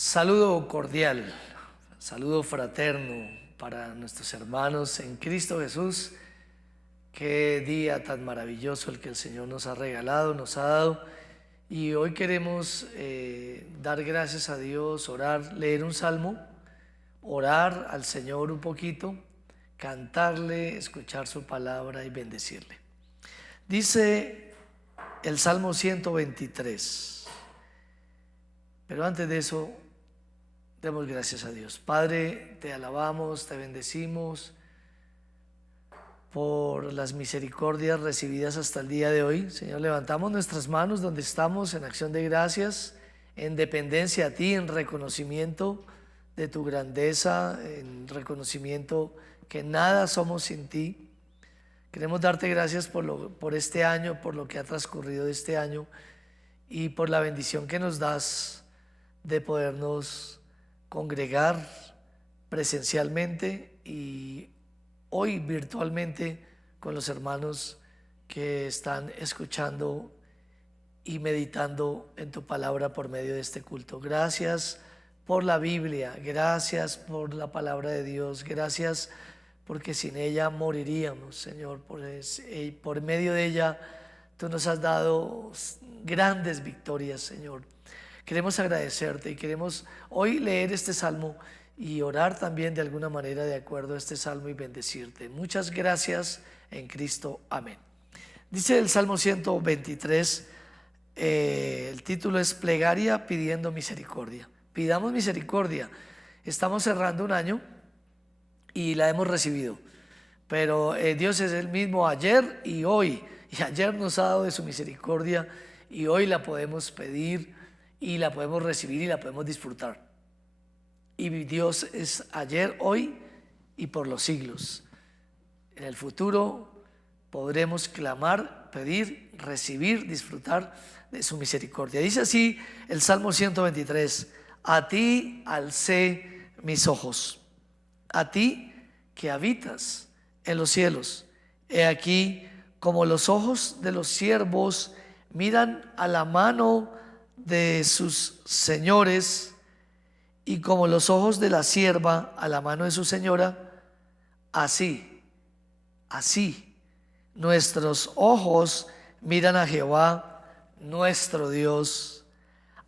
Saludo cordial, saludo fraterno para nuestros hermanos en Cristo Jesús. Qué día tan maravilloso el que el Señor nos ha regalado, nos ha dado. Y hoy queremos dar gracias a Dios, orar, leer un salmo, orar al Señor un poquito, cantarle, escuchar su palabra y bendecirle. Dice el Salmo 123. Pero antes de eso, demos gracias a Dios. Padre, te alabamos, te bendecimos por las misericordias recibidas hasta el día de hoy. Señor, levantamos nuestras manos donde estamos en acción de gracias, en dependencia a ti, en reconocimiento de tu grandeza, en reconocimiento que nada somos sin ti. Queremos darte gracias por este año, por lo que ha transcurrido de este año y por la bendición que nos das de podernos congregar presencialmente y hoy virtualmente con los hermanos que están escuchando y meditando en tu palabra por medio de este culto. Gracias por la Biblia, gracias por la palabra de Dios, gracias porque sin ella moriríamos, Señor. Por medio de ella tú nos has dado grandes victorias, Señor. Queremos agradecerte y queremos hoy leer este salmo y orar también de alguna manera de acuerdo a este salmo y bendecirte. Muchas gracias en Cristo. Amén. Dice el Salmo 123, el título es Plegaria pidiendo misericordia. Pidamos misericordia. Estamos cerrando un año y la hemos recibido, pero Dios es el mismo ayer y hoy, y ayer nos ha dado de su misericordia y hoy la podemos pedir y la podemos recibir y la podemos disfrutar. Y Dios es ayer, hoy y por los siglos. En el futuro podremos clamar, pedir, recibir, disfrutar de su misericordia. Dice así el Salmo 123: a ti alcé mis ojos, a ti que habitas en los cielos. He aquí, como los ojos de los siervos miran a la mano de sus señores, y como los ojos de la sierva a la mano de su señora, así nuestros ojos miran a Jehová nuestro Dios,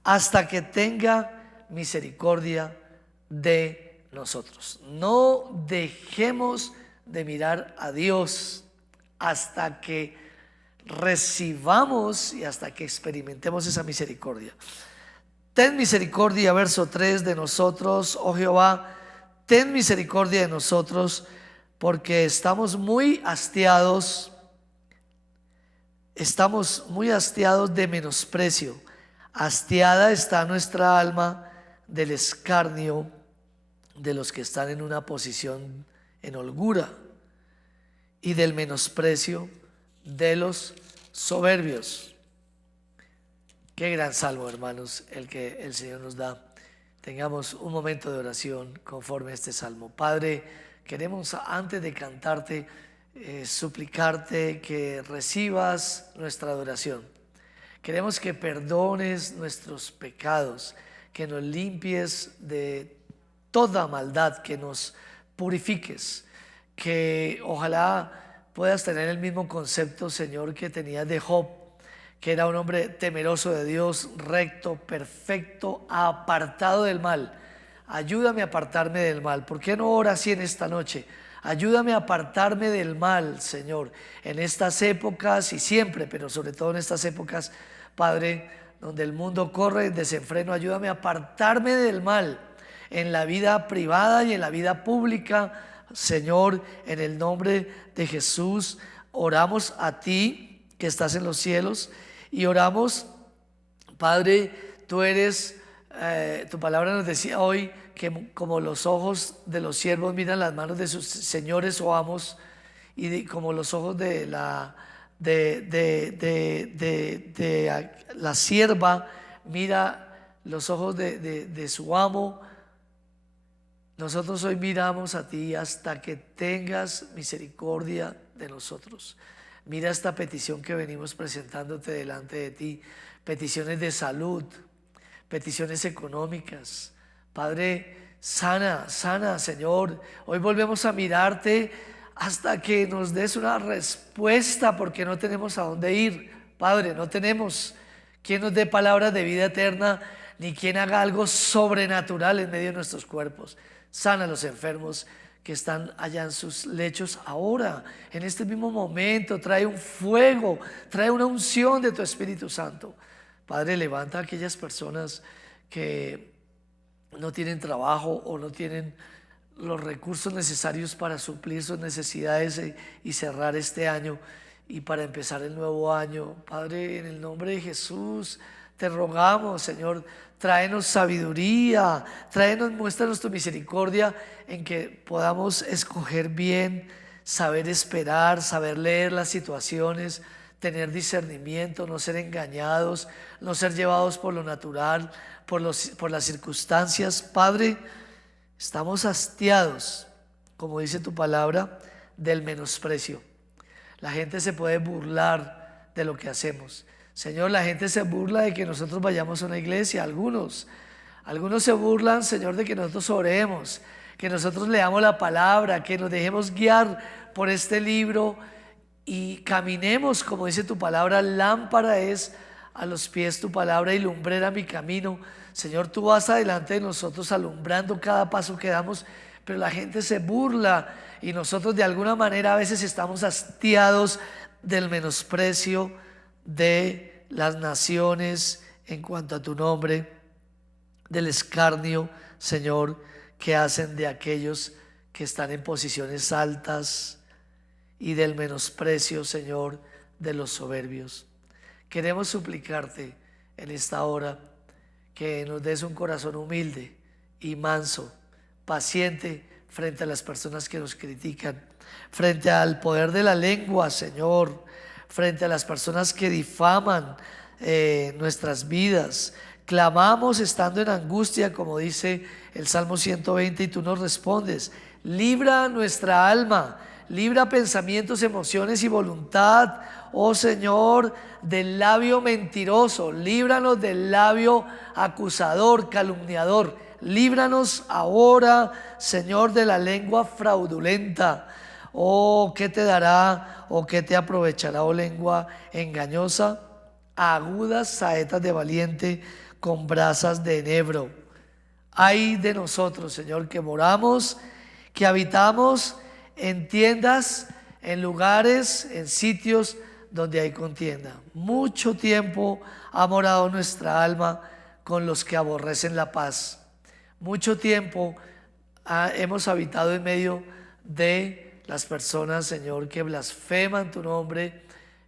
hasta que tenga misericordia de nosotros. No dejemos de mirar a Dios hasta que recibamos y hasta que experimentemos esa misericordia. Ten misericordia, verso 3, de nosotros, oh Jehová, ten misericordia de nosotros, porque estamos muy hastiados de menosprecio. Hastiada está nuestra alma del escarnio de los que están en una posición en holgura y del menosprecio de los soberbios. Qué gran salmo, hermanos, el que el Señor nos da. Tengamos un momento de oración conforme a este salmo. Padre, queremos antes de cantarte suplicarte que recibas nuestra adoración. Queremos que perdones nuestros pecados, que nos limpies de toda maldad, que nos purifiques, que ojalá puedas tener el mismo concepto, Señor, que tenías de Job, que era un hombre temeroso de Dios, recto, perfecto, apartado del mal. Ayúdame a apartarme del mal. ¿Por qué no oras así en esta noche? Ayúdame a apartarme del mal, Señor, en estas épocas y siempre, pero sobre todo en estas épocas, Padre, donde el mundo corre en desenfreno. Ayúdame a apartarme del mal en la vida privada y en la vida pública, Señor, en el nombre de Jesús. Oramos a ti que estás en los cielos y oramos, Padre, tú eres, tu palabra nos decía hoy que como los ojos de los siervos miran las manos de sus señores o amos, y como los ojos de la sierva mira los ojos de su amo, nosotros hoy miramos a ti hasta que tengas misericordia de nosotros. Mira esta petición que venimos presentándote delante de ti, peticiones de salud, peticiones económicas, Padre, sana, sana, Señor. Hoy volvemos a mirarte hasta que nos des una respuesta, porque no tenemos a dónde ir. Padre, no tenemos quien nos dé palabras de vida eterna, ni quien haga algo sobrenatural en medio de nuestros cuerpos. Sana a los enfermos que están allá en sus lechos ahora, en este mismo momento. Trae un fuego, trae una unción de tu Espíritu Santo. Padre, levanta a aquellas personas que no tienen trabajo o no tienen los recursos necesarios para suplir sus necesidades y cerrar este año y para empezar el nuevo año. Padre, en el nombre de Jesús te rogamos, Señor, tráenos sabiduría, muéstranos tu misericordia en que podamos escoger bien, saber esperar, saber leer las situaciones, tener discernimiento, no ser engañados, no ser llevados por lo natural, por las circunstancias. Padre, estamos hastiados, como dice tu palabra, del menosprecio. La gente se puede burlar de lo que hacemos. Señor, la gente se burla de que nosotros vayamos a una iglesia. Algunos se burlan, Señor, de que nosotros oremos, que nosotros leamos la palabra, que nos dejemos guiar por este libro y caminemos, como dice tu palabra. Lámpara es a los pies tu palabra y lumbrera mi camino. Señor, tú vas adelante de nosotros alumbrando cada paso que damos, pero la gente se burla y nosotros de alguna manera a veces estamos hastiados del menosprecio de las naciones en cuanto a tu nombre, del escarnio, Señor, que hacen de aquellos que están en posiciones altas, y del menosprecio, Señor, de los soberbios. Queremos suplicarte en esta hora que nos des un corazón humilde y manso, paciente frente a las personas que nos critican, frente al poder de la lengua, Señor, frente a las personas que difaman nuestras vidas. Clamamos estando en angustia, como dice el Salmo 120, y tú nos respondes. Libra nuestra alma, libra pensamientos, emociones y voluntad, oh Señor, del labio mentiroso. Líbranos del labio acusador, calumniador. Líbranos ahora, Señor, de la lengua fraudulenta. Oh, ¿qué te dará o qué te aprovechará, oh lengua engañosa? Agudas saetas de valiente con brasas de enebro. Ay de nosotros, Señor, que moramos, que habitamos en tiendas, en lugares, en sitios donde hay contienda. Mucho tiempo ha morado nuestra alma con los que aborrecen la paz. Mucho tiempo hemos habitado en medio de las personas, Señor, que blasfeman tu nombre,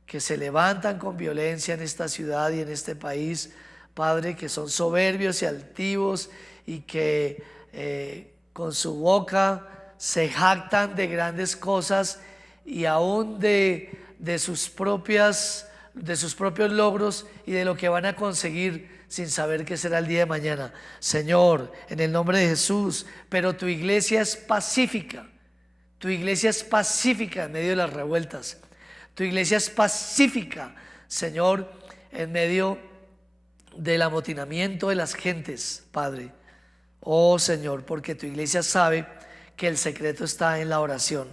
que se levantan con violencia en esta ciudad y en este país, Padre, que son soberbios y altivos y que con su boca se jactan de grandes cosas y aún de sus propios logros y de lo que van a conseguir sin saber qué será el día de mañana. Señor, en el nombre de Jesús, pero tu iglesia es pacífica. Tu iglesia es pacífica en medio de las revueltas. Tu iglesia es pacífica, Señor, en medio del amotinamiento de las gentes, Padre. Oh Señor, porque tu iglesia sabe que el secreto está en la oración.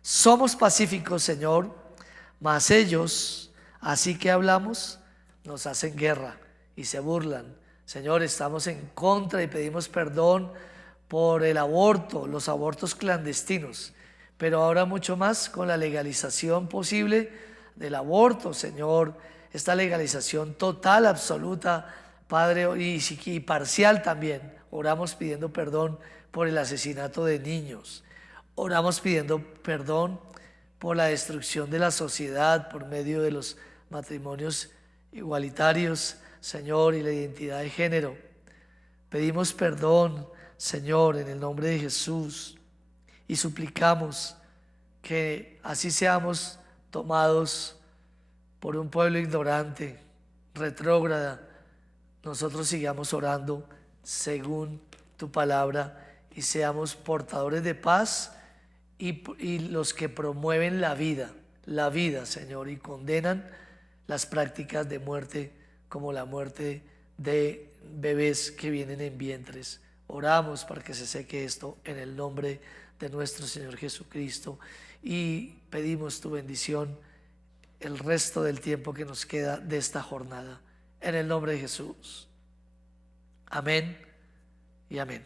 Somos pacíficos, Señor, mas ellos, así que hablamos, nos hacen guerra y se burlan. Señor, estamos en contra y pedimos perdón por el aborto, los abortos clandestinos, pero ahora mucho más con la legalización posible del aborto, Señor, esta legalización total, absoluta, Padre, y parcial también. Oramos pidiendo perdón por el asesinato de niños. Oramos pidiendo perdón por la destrucción de la sociedad por medio de los matrimonios igualitarios, Señor, y la identidad de género. Pedimos perdón, Señor, en el nombre de Jesús, y suplicamos que así seamos tomados por un pueblo ignorante, retrógrada. Nosotros sigamos orando según tu palabra y seamos portadores de paz y los que promueven la vida, Señor, y condenan las prácticas de muerte como la muerte de bebés que vienen en vientres. Oramos para que se seque esto en el nombre de nuestro Señor Jesucristo y pedimos tu bendición el resto del tiempo que nos queda de esta jornada. En el nombre de Jesús. Amén y amén.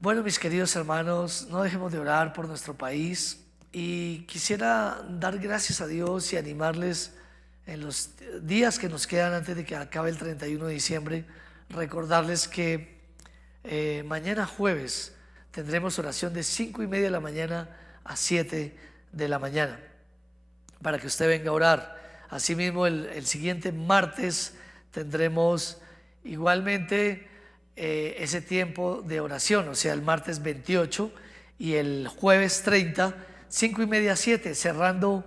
Bueno, mis queridos hermanos, no dejemos de orar por nuestro país y quisiera dar gracias a Dios y animarles en los días que nos quedan antes de que acabe el 31 de diciembre, recordarles que mañana jueves tendremos oración de 5:30 de la mañana a 7 de la mañana para que usted venga a orar. Asimismo, el siguiente martes tendremos igualmente ese tiempo de oración, o sea, el martes 28 y el jueves 30, 5:30 a 7, cerrando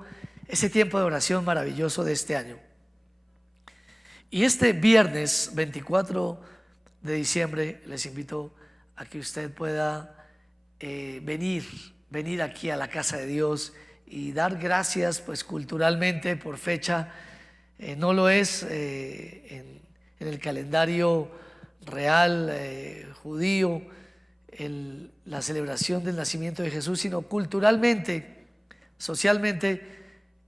ese tiempo de oración maravilloso de este año. Y este viernes 24 de diciembre les invito a que usted pueda venir aquí a la casa de Dios y dar gracias, pues culturalmente por fecha no lo es en el calendario real judío la celebración del nacimiento de Jesús, sino culturalmente, socialmente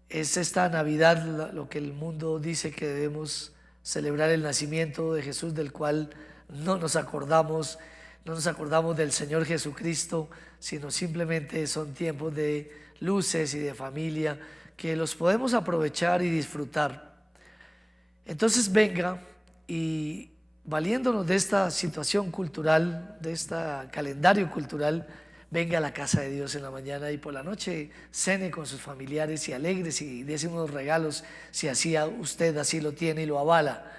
es esta Navidad lo que el mundo dice que debemos celebrar, el nacimiento de Jesús, del cual no nos acordamos del Señor Jesucristo, sino simplemente son tiempos de luces y de familia que los podemos aprovechar y disfrutar. Entonces venga y valiéndonos de esta situación cultural, de este calendario cultural, venga a la casa de Dios en la mañana y por la noche cene con sus familiares y alegres y dése unos regalos si así usted así lo tiene y lo avala.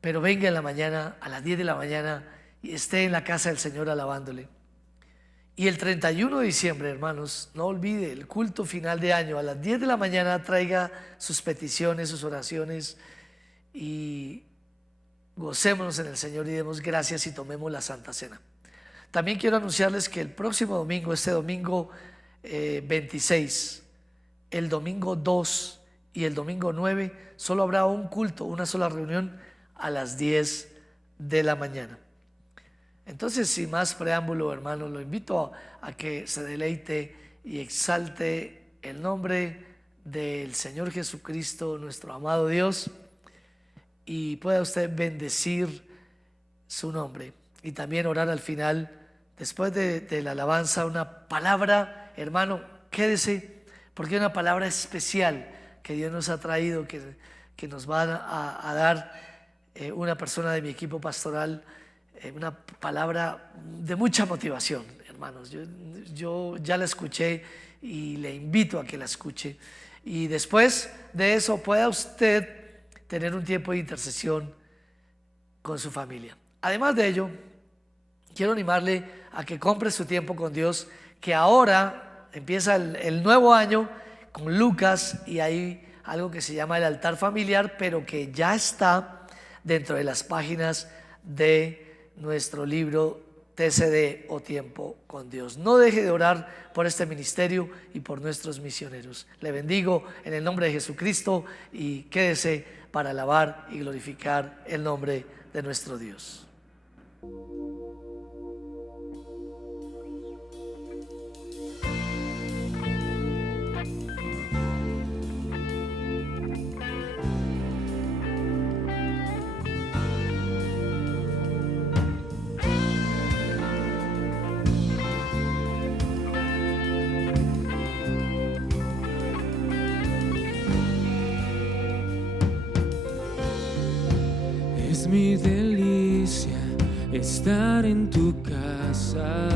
Pero venga en la mañana, a las 10 de la mañana, y esté en la casa del Señor alabándole. Y el 31 de diciembre, hermanos, no olvide el culto final de año. A las 10 de la mañana traiga sus peticiones, sus oraciones y gocémonos en el Señor y demos gracias y tomemos la Santa Cena. También quiero anunciarles que el próximo domingo, este domingo 26, el domingo 2 y el domingo 9, solo habrá un culto, una sola reunión a las 10 de la mañana. Entonces, sin más preámbulo, hermanos, lo invito a que se deleite y exalte el nombre del Señor Jesucristo, nuestro amado Dios, y pueda usted bendecir su nombre y también orar al final, después de la alabanza, una palabra. Hermano, quédese, porque hay una palabra especial que Dios nos ha traído, que nos va a dar una persona de mi equipo pastoral, una palabra de mucha motivación, hermanos. Yo ya la escuché y le invito a que la escuche, y después de eso pueda usted tener un tiempo de intercesión con su familia. Además de ello, quiero animarle a que compre su tiempo con Dios, que ahora empieza el nuevo año con Lucas, y hay algo que se llama el altar familiar, pero que ya está dentro de las páginas de nuestro libro TCD o Tiempo con Dios. No deje de orar por este ministerio y por nuestros misioneros. Le bendigo en el nombre de Jesucristo y quédese para alabar y glorificar el nombre de nuestro Dios. Es mi delicia estar en tu casa.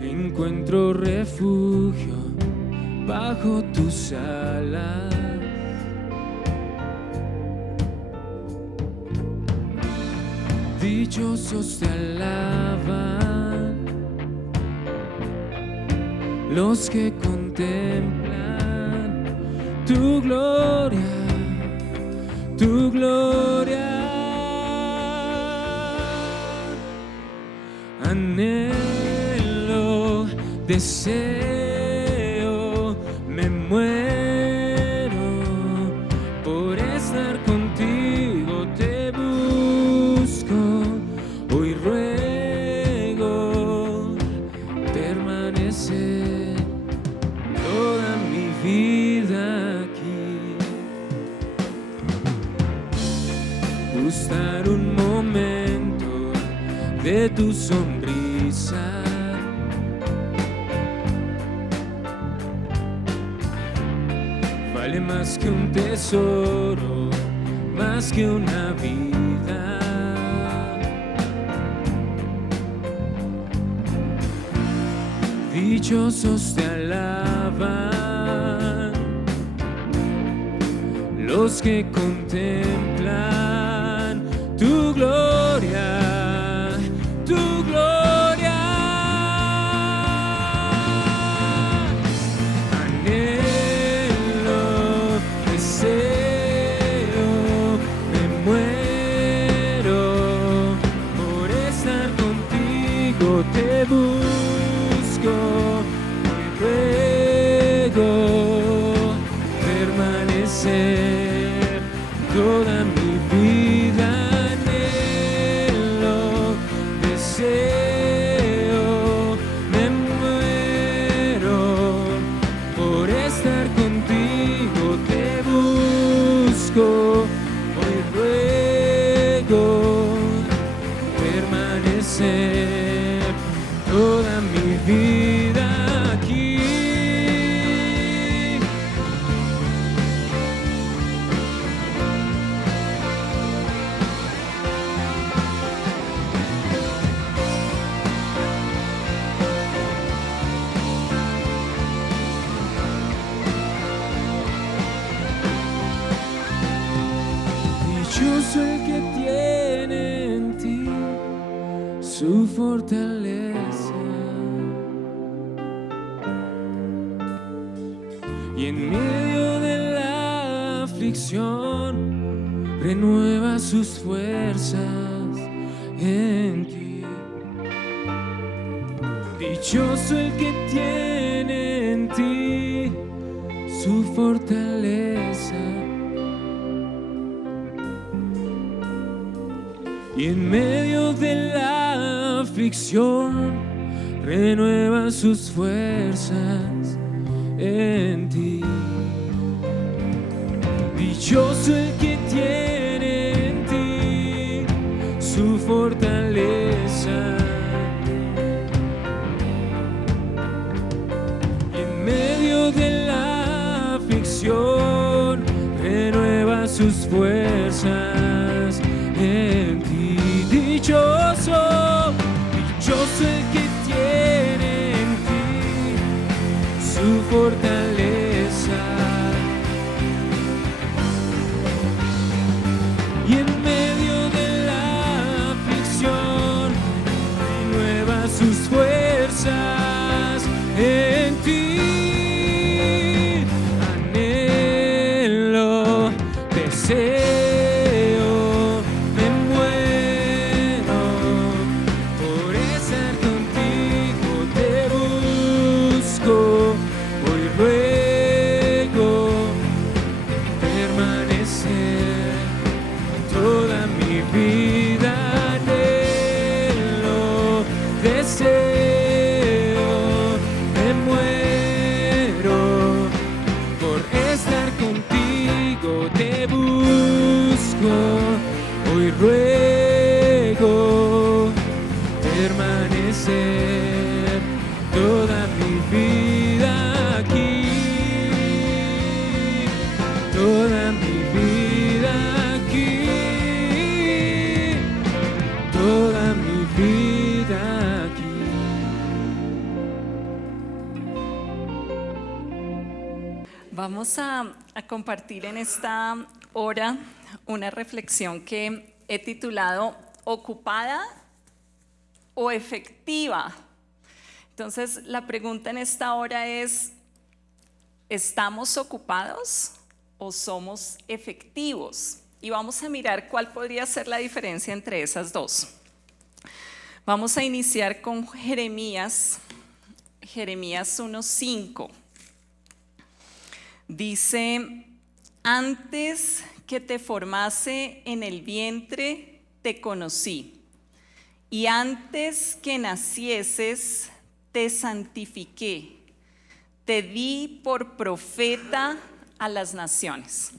Encuentro refugio bajo tus alas. Dichosos te alaban los que contemplan tu gloria, tu gloria. Anhelo, deseo, me muero gustar un momento de tu sonrisa. Vale más que un tesoro, más que una vida. Dichosos te alaban los que contemplan tu gloria, tu gloria. Anhelo, deseo, me muero por estar contigo, te busco, hoy ruego permanecer toda mi vida. Anhelo, deseo, me muero por estar contigo, te busco, hoy ruego permanecer toda mi vida aquí. Dichoso el que tiene en ti su fortaleza, y en medio de la aflicción renueva sus fuerzas en ti. Dichoso el que tiene en ti su fortaleza, y en medio de la aflicción renueva sus fuerzas en ti. Dichoso el que tiene en ti su fortaleza, y en medio de la aflicción renueva sus fuerzas en ti. Dichoso, dichoso el que tiene en ti su fortaleza, y en medio de la aflicción renueva sus fuerzas en ti. Anhelo, deseo, me muero por estar contigo, te busco, hoy ruego permanecer toda mi vida. Anhelo, deseo, me muero por estar contigo, te busco, hoy ruego permanecer toda mi vida aquí, toda mi vida aquí, toda mi vida aquí. Vamos a compartir en esta hora una reflexión que he titulado ¿Ocupada o efectiva? Entonces, la pregunta en esta hora es, ¿estamos ocupados o somos efectivos? Y vamos a mirar cuál podría ser la diferencia entre esas dos. Vamos a iniciar con Jeremías 1:5. Dice, antes que te formase en el vientre te conocí, y antes que nacieses te santifiqué, te di por profeta a las naciones.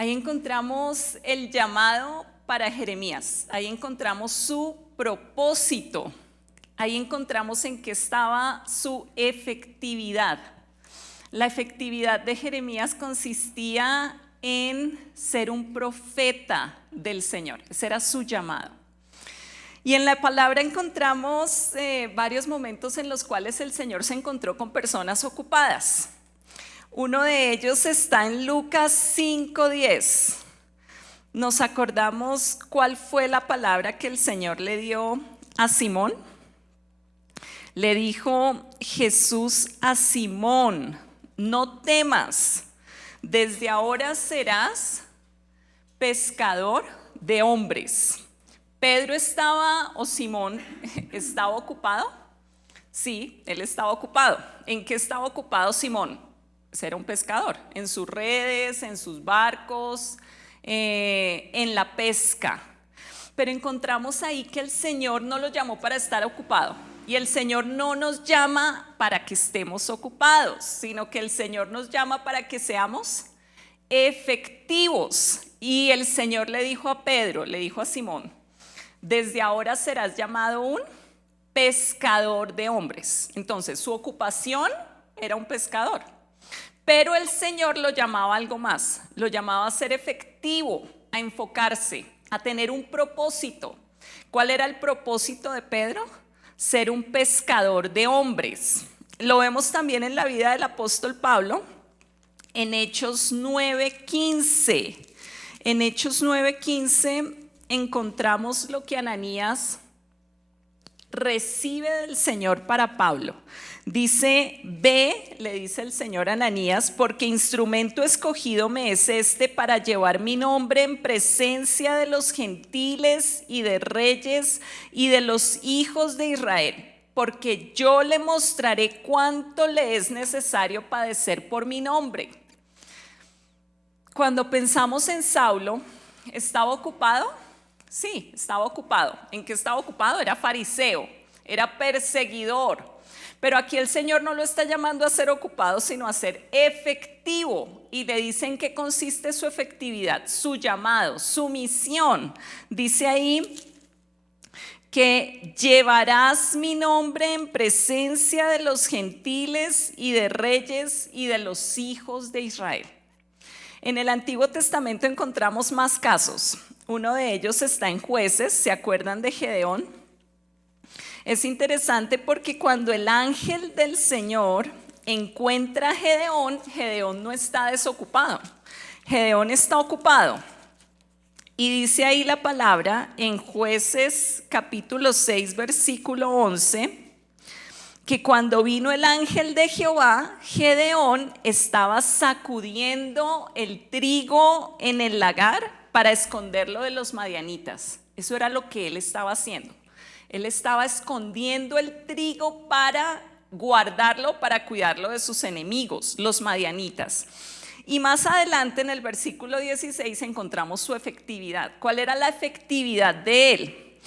Ahí encontramos el llamado para Jeremías, ahí encontramos su propósito, ahí encontramos en qué estaba su efectividad. La efectividad de Jeremías consistía en ser un profeta del Señor, ese era su llamado. Y en la palabra encontramos varios momentos en los cuales el Señor se encontró con personas ocupadas. Uno de ellos está en Lucas 5:10. Nos acordamos cuál fue la palabra que el Señor le dio a Simón. Le dijo Jesús a Simón: no temas, desde ahora serás pescador de hombres. Pedro estaba, o Simón, ¿estaba ocupado? Sí, él estaba ocupado. ¿En qué estaba ocupado Simón? Era un pescador, en sus redes, en sus barcos, en la pesca. Pero encontramos ahí que el Señor no lo llamó para estar ocupado. Y el Señor no nos llama para que estemos ocupados, sino que el Señor nos llama para que seamos efectivos. Y el Señor le dijo a Pedro, le dijo a Simón: desde ahora serás llamado un pescador de hombres. Entonces, su ocupación era un pescador. Pero el Señor lo llamaba a algo más, lo llamaba a ser efectivo, a enfocarse, a tener un propósito. ¿Cuál era el propósito de Pedro? Ser un pescador de hombres. Lo vemos también en la vida del apóstol Pablo, en Hechos 9:15. En Hechos 9:15 encontramos lo que Ananías recibe del Señor para Pablo. Dice: ve, le dice el Señor a Ananías, porque instrumento escogido me es este para llevar mi nombre en presencia de los gentiles y de reyes y de los hijos de Israel, porque yo le mostraré cuánto le es necesario padecer por mi nombre. Cuando pensamos en Saulo, ¿estaba ocupado? Sí, estaba ocupado. ¿En qué estaba ocupado? Era fariseo, era perseguidor. Pero aquí el Señor no lo está llamando a ser ocupado, sino a ser efectivo. Y le dice en qué consiste su efectividad, su llamado, su misión. Dice ahí que llevarás mi nombre en presencia de los gentiles y de reyes y de los hijos de Israel. En el Antiguo Testamento encontramos más casos. Uno de ellos está en Jueces. ¿Se acuerdan de Gedeón? Es interesante porque cuando el ángel del Señor encuentra a Gedeón, Gedeón no está desocupado, Gedeón está ocupado. Y dice ahí la palabra en Jueces capítulo 6 versículo 11, que cuando vino el ángel de Jehová, Gedeón estaba sacudiendo el trigo en el lagar para esconderlo de los madianitas. Eso era lo que él estaba haciendo. Él estaba escondiendo el trigo para guardarlo, para cuidarlo de sus enemigos, los madianitas. Y más adelante en el versículo 16 encontramos su efectividad. ¿Cuál era la efectividad de él?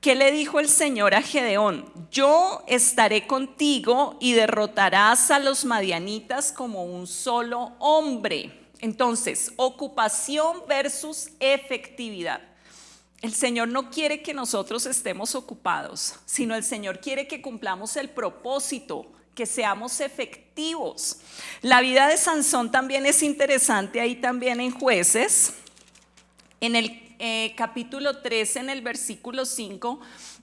¿Qué le dijo el Señor a Gedeón? Yo estaré contigo y derrotarás a los madianitas como un solo hombre. Entonces, ocupación versus efectividad. El Señor no quiere que nosotros estemos ocupados, sino el Señor quiere que cumplamos el propósito, que seamos efectivos. La vida de Sansón también es interesante, ahí también en Jueces, en el capítulo 13, en el versículo 5,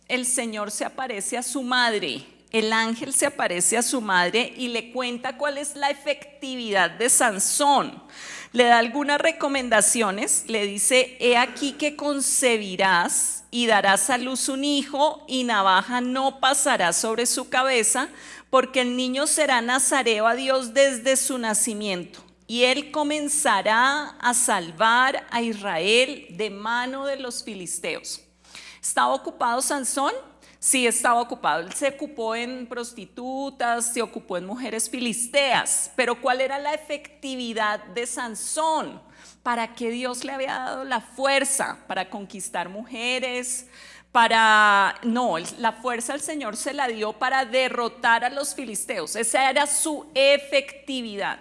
el Señor se aparece a su madre. El ángel se aparece a su madre y le cuenta cuál es la efectividad de Sansón. Le da algunas recomendaciones, le dice: he aquí que concebirás y darás a luz un hijo, y navaja no pasará sobre su cabeza, porque el niño será nazareo a Dios desde su nacimiento, y él comenzará a salvar a Israel de mano de los filisteos. ¿Estaba ocupado Sansón? Sí, estaba ocupado. Él se ocupó en prostitutas, se ocupó en mujeres filisteas. Pero ¿cuál era la efectividad de Sansón? ¿Para qué Dios le había dado la fuerza? ¿Para conquistar mujeres? No, la fuerza el Señor se la dio para derrotar a los filisteos. Esa era su efectividad.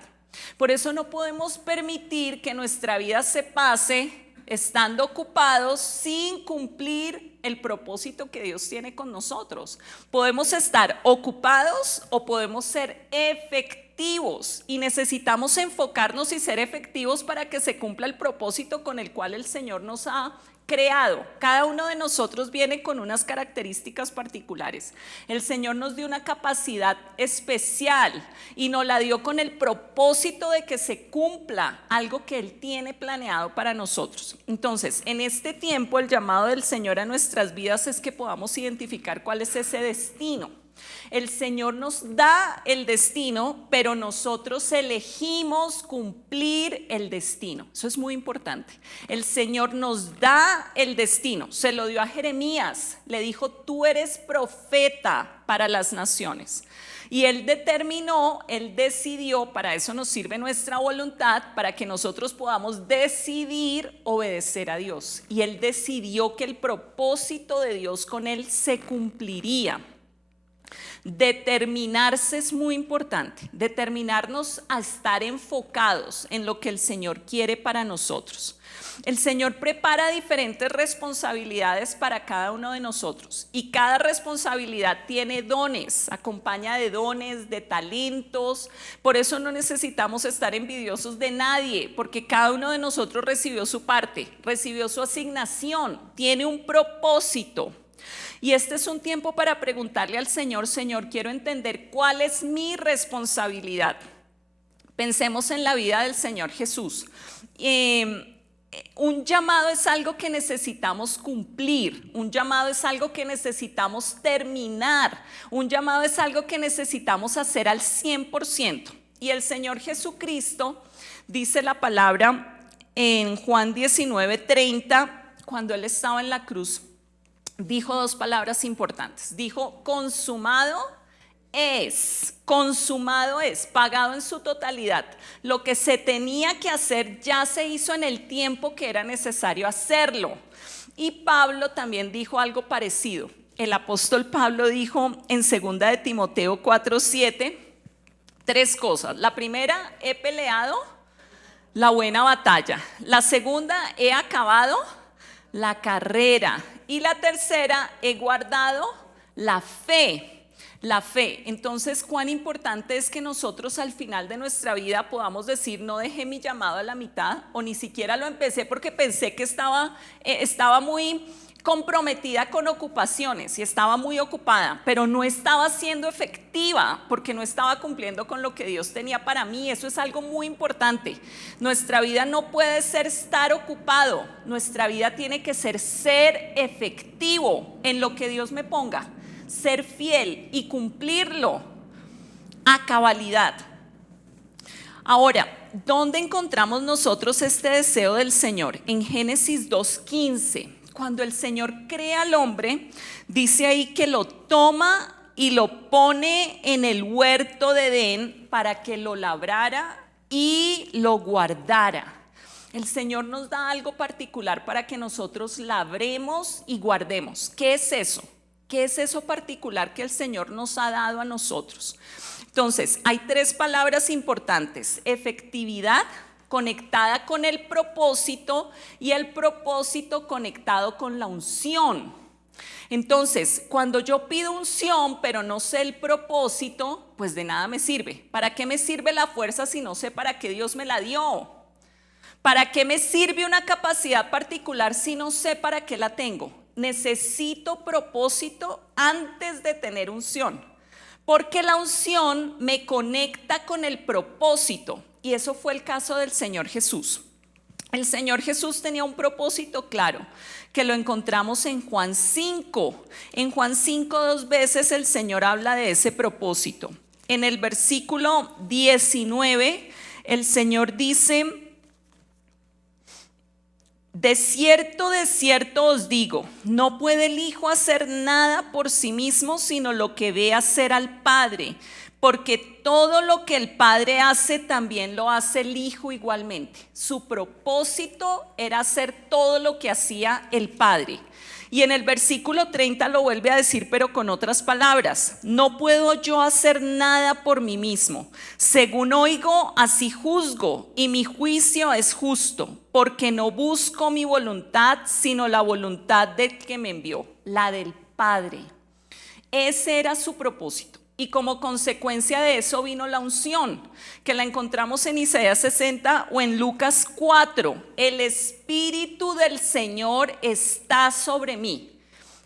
Por eso no podemos permitir que nuestra vida se pase estando ocupados sin cumplir el propósito que Dios tiene con nosotros. Podemos estar ocupados o podemos ser efectivos, y necesitamos enfocarnos y ser efectivos para que se cumpla el propósito con el cual el Señor nos ha creado. Cada uno de nosotros viene con unas características particulares. El Señor nos dio una capacidad especial y nos la dio con el propósito de que se cumpla algo que Él tiene planeado para nosotros. Entonces, en este tiempo, el llamado del Señor a nuestras vidas es que podamos identificar cuál es ese destino. El Señor nos da el destino, pero nosotros elegimos cumplir el destino. Eso es muy importante. El Señor nos da el destino. Se lo dio a Jeremías. Le dijo: tú eres profeta para las naciones. Y Él determinó, Él decidió, para eso nos sirve nuestra voluntad, para que nosotros podamos decidir obedecer a Dios. Y Él decidió que el propósito de Dios con Él se cumpliría. Determinarse es muy importante, determinarnos a estar enfocados en lo que el Señor quiere para nosotros. El Señor prepara diferentes responsabilidades para cada uno de nosotros, y cada responsabilidad tiene dones, acompaña de dones, de talentos. Por eso no necesitamos estar envidiosos de nadie, porque cada uno de nosotros recibió su parte, recibió su asignación, tiene un propósito. Y este es un tiempo para preguntarle al Señor: Señor, quiero entender cuál es mi responsabilidad. Pensemos en la vida del Señor Jesús. Un llamado es algo que necesitamos cumplir, un llamado es algo que necesitamos terminar, un llamado es algo que necesitamos hacer al 100%. Y el Señor Jesucristo, dice la palabra en Juan 19:30, cuando Él estaba en la cruz, dijo dos palabras importantes. Dijo: consumado es, pagado en su totalidad. Lo que se tenía que hacer ya se hizo en el tiempo que era necesario hacerlo. Y Pablo también dijo algo parecido. El apóstol Pablo dijo en 2 de Timoteo 4:7 tres cosas. La primera: he peleado la buena batalla. La segunda: he acabado la carrera. Y la tercera: he guardado la fe. La fe. Entonces, cuán importante es que nosotros al final de nuestra vida podamos decir: no dejé mi llamado a la mitad, o ni siquiera lo empecé porque pensé que estaba muy comprometida con ocupaciones y estaba muy ocupada, pero no estaba siendo efectiva porque no estaba cumpliendo con lo que Dios tenía para mí. Eso es algo muy importante. Nuestra vida no puede ser estar ocupado, nuestra vida tiene que ser efectivo en lo que Dios me ponga, ser fiel y cumplirlo a cabalidad. Ahora, ¿dónde encontramos nosotros este deseo del Señor? En Génesis 2:15. Cuando el Señor crea al hombre, dice ahí que lo toma y lo pone en el huerto de Edén para que lo labrara y lo guardara. El Señor nos da algo particular para que nosotros labremos y guardemos. ¿Qué es eso? ¿Qué es eso particular que el Señor nos ha dado a nosotros? Entonces, hay tres palabras importantes: efectividad, conectada con el propósito, y el propósito conectado con la unción. Entonces, cuando yo pido unción pero no sé el propósito, pues de nada me sirve. ¿Para qué me sirve la fuerza si no sé para qué Dios me la dio? ¿Para qué me sirve una capacidad particular si no sé para qué la tengo? Necesito propósito antes de tener unción, porque la unción me conecta con el propósito. Y eso fue el caso del Señor Jesús. El Señor Jesús tenía un propósito claro, que lo encontramos en Juan 5. En Juan 5 2 veces el Señor habla de ese propósito. En el versículo 19 el Señor dice: de cierto os digo, no puede el Hijo hacer nada por sí mismo, sino lo que ve hacer al Padre. porque todo lo que el Padre hace también lo hace el Hijo igualmente. Su propósito era hacer todo lo que hacía el Padre. Y en el versículo 30 lo vuelve a decir, pero con otras palabras: no puedo yo hacer nada por mí mismo. Según oigo, así juzgo, y mi juicio es justo, porque no busco mi voluntad, sino la voluntad del que me envió, la del Padre. Ese era su propósito. Y como consecuencia de eso vino la unción, que la encontramos en Isaías 60 o en Lucas 4. El Espíritu del Señor está sobre mí.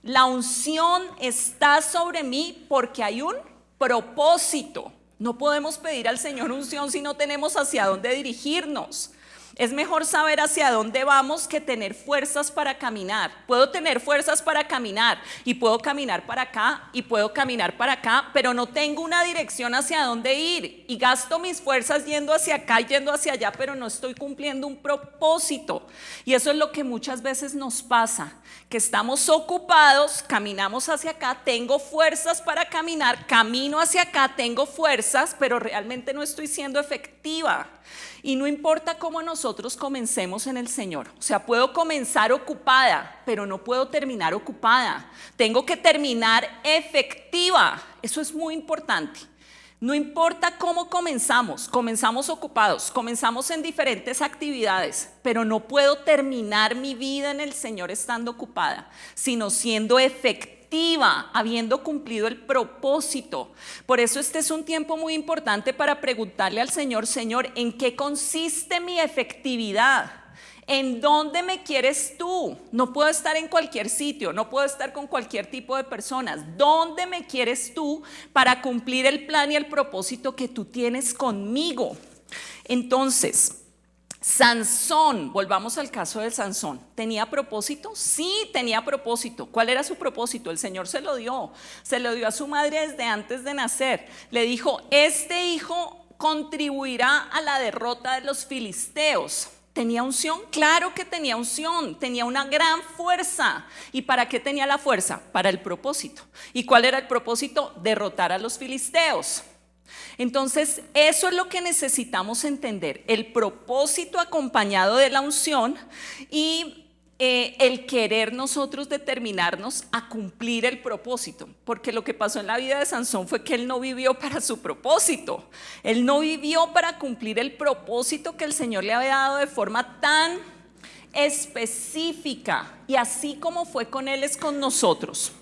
La unción está sobre mí porque hay un propósito. No podemos pedir al Señor unción si no tenemos hacia dónde dirigirnos. Es mejor saber hacia dónde vamos que tener fuerzas para caminar. Puedo tener fuerzas para caminar y puedo caminar para acá y puedo caminar para acá, pero no tengo una dirección hacia dónde ir y gasto mis fuerzas yendo hacia acá y yendo hacia allá, pero no estoy cumpliendo un propósito. Y eso es lo que muchas veces nos pasa, que estamos ocupados, caminamos hacia acá, tengo fuerzas para caminar, camino hacia acá, tengo fuerzas, pero realmente no estoy siendo efectiva. Y no importa cómo nosotros comencemos en el Señor. O sea, puedo comenzar ocupada, pero no puedo terminar ocupada. Tengo que terminar efectiva. Eso es muy importante. No importa cómo comenzamos ocupados, comenzamos en diferentes actividades, pero no puedo terminar mi vida en el Señor estando ocupada, sino siendo efectiva, habiendo cumplido el propósito. Por eso este es un tiempo muy importante para preguntarle al Señor: Señor, ¿en qué consiste mi efectividad? ¿En dónde me quieres tú? No puedo estar en cualquier sitio, no puedo estar con cualquier tipo de personas. ¿Dónde me quieres tú para cumplir el plan y el propósito que tú tienes conmigo? Entonces, Sansón, volvamos al caso de Sansón. ¿Tenía propósito? Sí, tenía propósito. ¿Cuál era su propósito? El Señor se lo dio a su madre desde antes de nacer. Le dijo: este hijo contribuirá a la derrota de los filisteos. ¿Tenía unción? Claro que tenía unción, tenía una gran fuerza. ¿Y para qué tenía la fuerza? Para el propósito. ¿Y cuál era el propósito? Derrotar a los filisteos. Entonces, eso es lo que necesitamos entender: el propósito acompañado de la unción y el querer nosotros determinarnos a cumplir el propósito. Porque lo que pasó en la vida de Sansón fue que él no vivió para su propósito. Él no vivió para cumplir el propósito que el Señor le había dado de forma tan específica. Y así como fue con él, es con nosotros.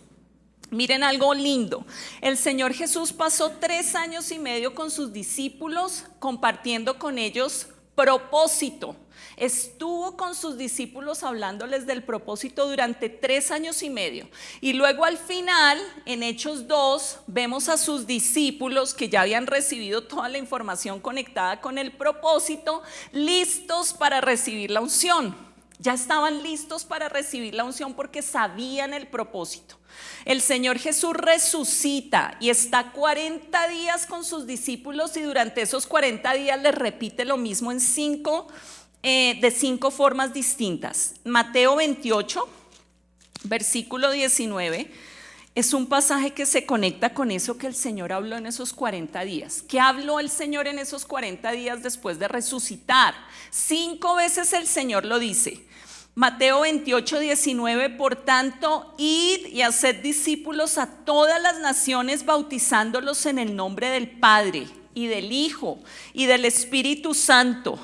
Miren algo lindo. El Señor Jesús pasó 3 años y medio con sus discípulos, compartiendo con ellos propósito. Estuvo con sus discípulos hablándoles del propósito durante 3 años y medio. Y luego al final, en Hechos 2, vemos a sus discípulos que ya habían recibido toda la información conectada con el propósito, listos para recibir la unción. Ya estaban listos para recibir la unción porque sabían el propósito. El Señor Jesús resucita y está 40 días con sus discípulos, y durante esos 40 días les repite lo mismo en 5 formas distintas. Mateo 28, versículo 19, es un pasaje que se conecta con eso que el Señor habló en esos 40 días. ¿Qué habló el Señor en esos 40 días después de resucitar? 5 veces el Señor lo dice. Mateo 28, 19, por tanto, id y haced discípulos a todas las naciones, bautizándolos en el nombre del Padre y del Hijo y del Espíritu Santo.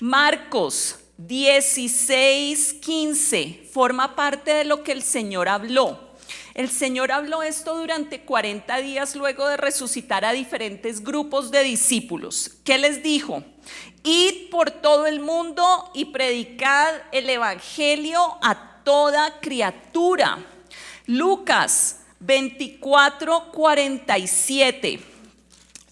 Marcos 16, 15 forma parte de lo que el Señor habló. El Señor habló esto durante 40 días luego de resucitar a diferentes grupos de discípulos. ¿Qué les dijo? Id por todo el mundo y predicad el evangelio a toda criatura. Lucas 24, 47.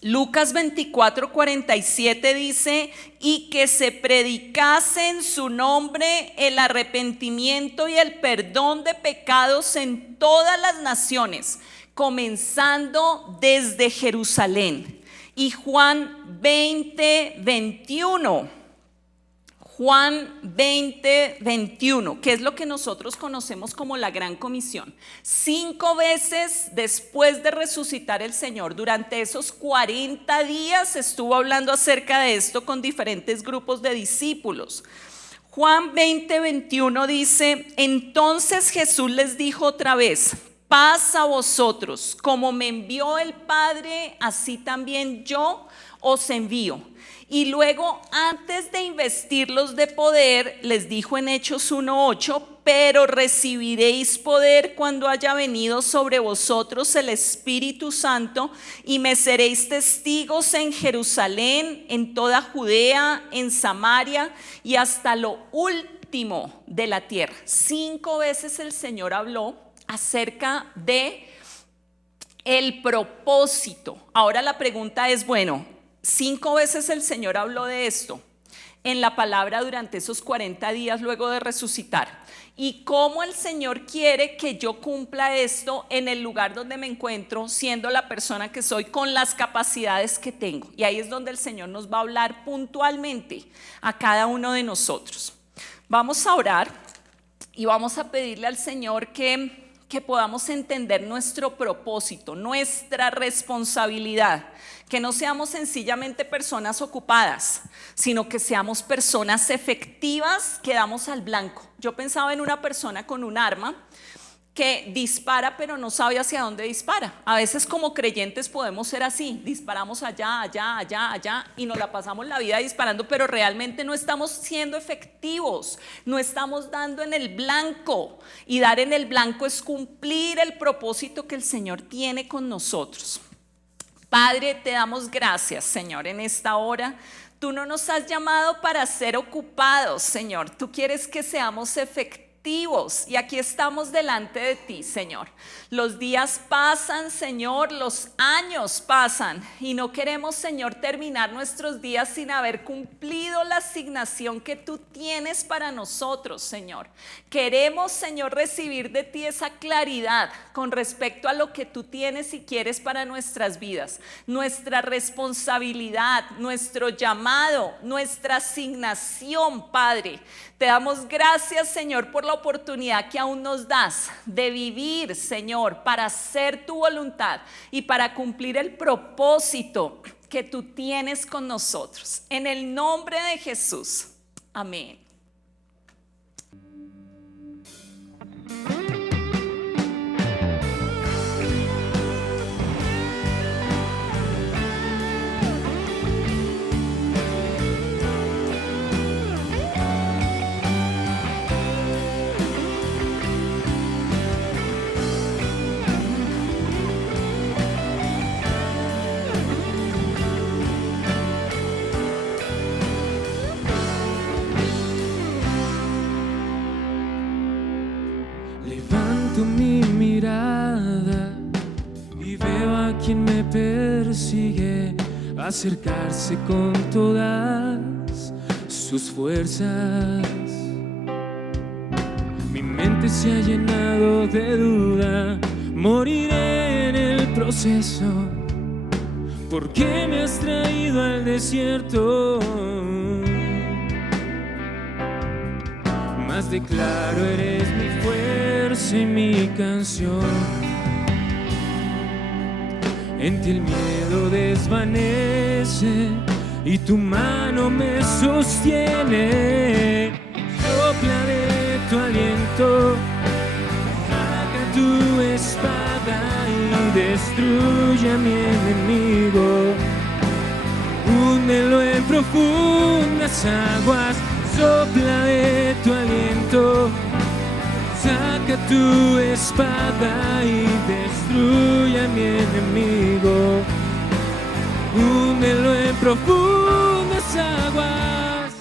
Lucas 24, 47 dice: y que se predicase en su nombre el arrepentimiento y el perdón de pecados en todas las naciones, comenzando desde Jerusalén. Y Juan 20, 21. Juan 20, 21, que es lo que nosotros conocemos como la Gran Comisión. 5 veces después de resucitar el Señor, durante esos 40 días estuvo hablando acerca de esto con diferentes grupos de discípulos. Juan 20, 21 dice: entonces Jesús les dijo otra vez: paz a vosotros, como me envió el Padre, así también yo os envío. Y luego, antes de investirlos de poder, les dijo en Hechos 1:8: pero recibiréis poder cuando haya venido sobre vosotros el Espíritu Santo, y me seréis testigos en Jerusalén, en toda Judea, en Samaria y hasta lo último de la tierra. 5 veces el Señor habló acerca de el propósito. Ahora la pregunta es, bueno, 5 veces el Señor habló de esto en la palabra durante esos 40 días luego de resucitar. ¿Y cómo el Señor quiere que yo cumpla esto en el lugar donde me encuentro, siendo la persona que soy, con las capacidades que tengo? Y ahí es donde el Señor nos va a hablar puntualmente a cada uno de nosotros. Vamos a orar y vamos a pedirle al Señor que podamos entender nuestro propósito, nuestra responsabilidad, que no seamos sencillamente personas ocupadas, sino que seamos personas efectivas que damos al blanco. Yo pensaba en una persona con un arma que dispara pero no sabe hacia dónde dispara. A veces como creyentes podemos ser así, disparamos allá, allá, allá, allá y nos la pasamos la vida disparando, pero realmente no estamos siendo efectivos, no estamos dando en el blanco, y dar en el blanco es cumplir el propósito que el Señor tiene con nosotros. Padre, te damos gracias, Señor, en esta hora. Tú no nos has llamado para ser ocupados, Señor. Tú quieres que seamos efectivos. Y aquí estamos delante de ti, Señor. Los días pasan, Señor, los años pasan, y no queremos, Señor, terminar nuestros días sin haber cumplido la asignación que tú tienes para nosotros, Señor. Queremos, Señor, recibir de ti esa claridad con respecto a lo que tú tienes y quieres para nuestras vidas, nuestra responsabilidad, nuestro llamado, nuestra asignación, Padre. Te damos gracias, Señor, por la oportunidad que aún nos das de vivir, Señor, para hacer tu voluntad y para cumplir el propósito que tú tienes con nosotros. En el nombre de Jesús. Amén. Levanto mi mirada y veo a quien me persigue acercarse con todas sus fuerzas. Mi mente se ha llenado de duda, moriré en el proceso. ¿Por qué me has traído al desierto? Mas declaro, eres mi fuerza y mi canción. En ti el miedo desvanece y tu mano me sostiene. Sopla de tu aliento, saca tu espada y destruye a mi enemigo. Húndelo en profundas aguas. Sopla de tu aliento, saca tu espada y destruye a mi enemigo. Húndelo en profundas aguas.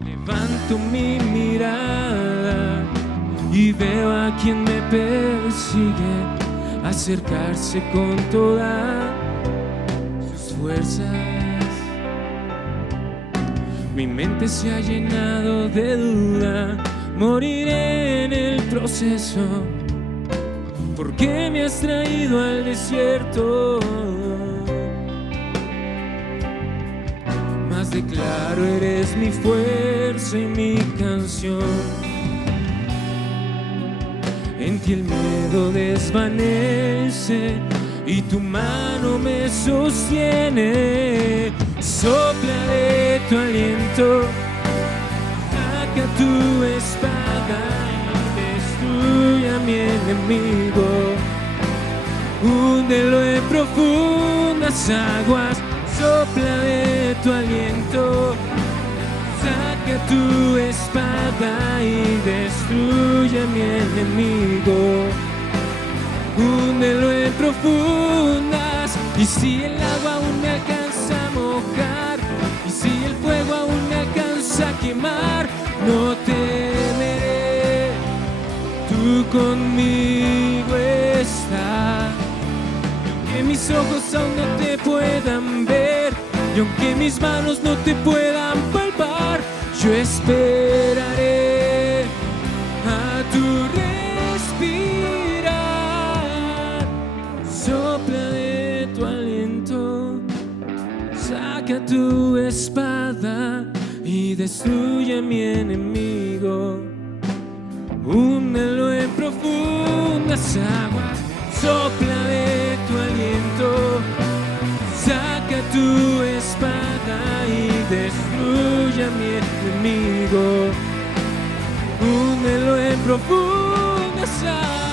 Levanto mi mirada y veo a quien me persigue acercarse con todas sus fuerzas. Mi mente se ha llenado de duda, moriré en el proceso. ¿Por qué me has traído al desierto? Mas más declaro, eres mi fuerza y mi canción. En ti el miedo desvanece y tu mano me sostiene. Sopla de tu aliento, saca tu espada y destruye a mi enemigo. Húndelo en profundas aguas, sopla de tu aliento, saca tu espada y destruye a mi enemigo. Húndelo en profundas, y si el agua aún me alcanza a mojar, y si el fuego aún me alcanza a quemar, no temeré, tú conmigo estás. Y aunque mis ojos aún no te puedan ver, y aunque mis manos no te puedan palpar, yo esperaré a tu respirar. Sopla de tu aliento, saca tu espada y destruye a mi enemigo. Húndelo en profundas aguas, sopla de tu aliento, saca tu espada y destruye a mi enemigo. Húndelo en profundas aguas.